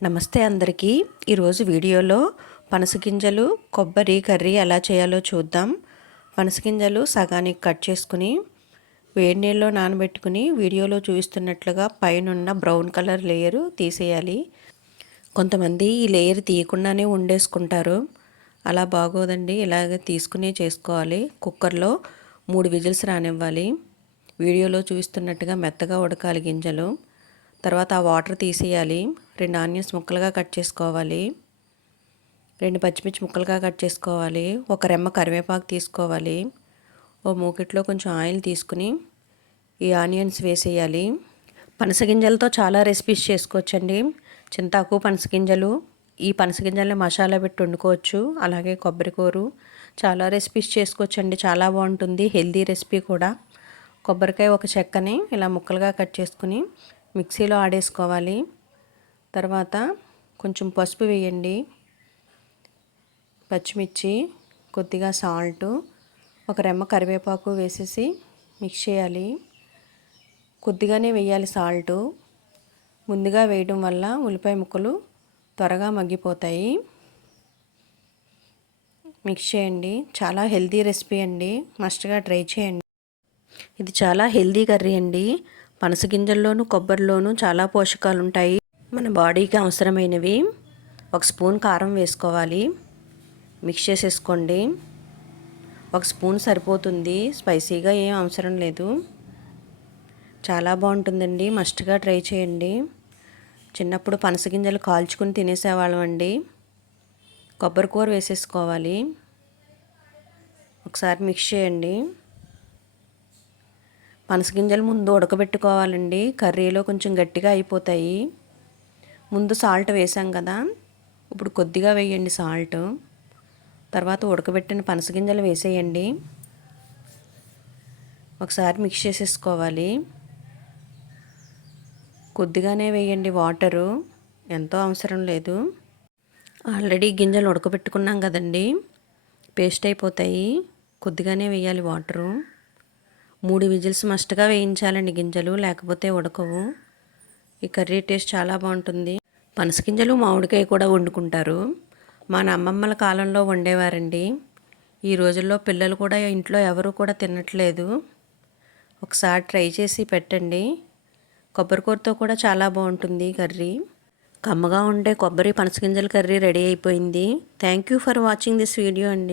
నమస్తే అందరికీ. ఈరోజు వీడియోలో పనసగింజలు కొబ్బరి కర్రీ ఎలా చేయాలో చూద్దాం. పనసగింజలు సగానికి కట్ చేసుకుని వేడి నీళ్ళలో నానబెట్టుకుని వీడియోలో చూపిస్తున్నట్లుగా పైనున్న బ్రౌన్ కలర్ లేయరు తీసేయాలి. కొంతమంది ఈ లేయర్ తీయకుండానే వండేసుకుంటారు. అలా బాగోదండి, ఇలాగ తీసుకుని చేసుకోవాలి. కుక్కర్లో 3 విజిల్స్ రానివ్వాలి. వీడియోలో చూపిస్తున్నట్టుగా మెత్తగా ఉడకాలి గింజలు. తర్వాత ఆ వాటర్ తీసేయాలి. 2 ఆనియన్స్ ముక్కలుగా కట్ చేసుకోవాలి. 2 పచ్చిమిర్చి ముక్కలుగా కట్ చేసుకోవాలి. ఒక రెమ్మ కరివేపాకు తీసుకోవాలి. ఓ మూకిట్లో కొంచెం ఆయిల్ తీసుకుని ఈ ఆనియన్స్ వేసేయాలి. పనసగింజలతో చాలా రెసిపీస్ చేసుకోవచ్చండి. చింతాకు పనసగింజలు, ఈ పనసగింజల్ని మసాలా పెట్టి వండుకోవచ్చు. అలాగే కొబ్బరికూరు, చాలా రెసిపీస్ చేసుకోవచ్చండి. చాలా బాగుంటుంది, హెల్దీ రెసిపీ కూడా. కొబ్బరికాయ ఒక చెక్కని ఇలా ముక్కలుగా కట్ చేసుకుని మిక్సీలో ఆడేసుకోవాలి. తర్వాత కొంచెం పసుపు వేయండి, పచ్చిమిర్చి, కొద్దిగా సాల్ట్, ఒక రెమ్మ కరివేపాకు వేసేసి మిక్స్ చేయాలి. కొద్దిగానే వేయాలి సాల్టు. ముందుగా వేయడం వల్ల ఉల్లిపాయ ముక్కలు త్వరగా మగ్గిపోతాయి. మిక్స్ చేయండి. చాలా హెల్దీ రెసిపీ అండి, మస్ట్గా ట్రై చేయండి. ఇది చాలా హెల్దీ కర్రీ అండి. పనసగింజల్లోనూ కొబ్బరిలోనూ చాలా పోషకాలు ఉంటాయి. మన బాడీకి అవసరమైనవి. 1 స్పూన్ కారం వేసుకోవాలి. మిక్స్ చేసేసుకోండి. 1 స్పూన్ సరిపోతుంది, స్పైసీగా ఏం అవసరం లేదు. చాలా బాగుంటుందండి, మస్ట్గా ట్రై చేయండి. చిన్నప్పుడు పనసగింజలు కాల్చుకుని తినేసేవాళ్ళం అండి. కొబ్బరికూర వేసేసుకోవాలి. ఒకసారి మిక్స్ చేయండి. పనసగింజలు ముందు ఉడకబెట్టుకోవాలండి, కర్రీలో కొంచెం గట్టిగా అయిపోతాయి. ముందు సాల్ట్ వేసాం కదా, ఇప్పుడు కొద్దిగా వేయండి సాల్ట్. తర్వాత ఉడకబెట్టిన పనసగింజలు వేసేయండి. ఒకసారి మిక్స్ చేసేసుకోవాలి. కొద్దిగానే వేయండి వాటరు, ఎంతో అవసరం లేదు. ఆల్రెడీ గింజలు ఉడకబెట్టుకున్నాం కదండి, పేస్ట్ అయిపోతాయి. కొద్దిగానే వేయాలి వాటరు. 3 విజిల్స్ మస్ట్గా వేయించాలండి గింజలు, లేకపోతే ఉడకవు. ఈ కర్రీ టేస్ట్ చాలా బాగుంటుంది. పనసగింజలు మామిడికాయ కూడా వండుకుంటారు. మా అమ్మమ్మల కాలంలో వండేవారండి. ఈ రోజుల్లో పిల్లలు కూడా ఇంట్లో ఎవరు కూడా తినట్లేదు. ఒకసారి ట్రై చేసి పెట్టండి. కొబ్బరికూరతో కూడా చాలా బాగుంటుంది కర్రీ. కమ్మగా ఉండే కొబ్బరి పనసగింజల కర్రీ రెడీ అయిపోయింది. Thank you for watching this video అండి.